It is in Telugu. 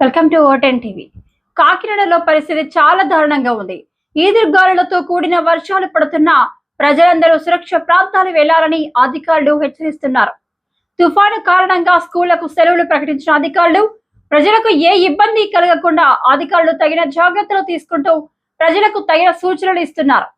Welcome to ఓటెన్ TV. కాకినాడలో పరిస్థితి చాలా దారుణంగా ఉంది. ఈదురుగాలులతో కూడిన వర్షాలు పడుతున్నా ప్రజలందరూ సురక్ష ప్రాంతాలు వెళ్లాలని అధికారులు హెచ్చరిస్తున్నారు. తుఫాను కారణంగా స్కూళ్లకు సెలవులు ప్రకటించిన అధికారులు ప్రజలకు ఏ ఇబ్బంది కలగకుండా అధికారులు తగిన జాగ్రత్తలు తీసుకుంటూ ప్రజలకు తగిన సూచనలు ఇస్తున్నారు.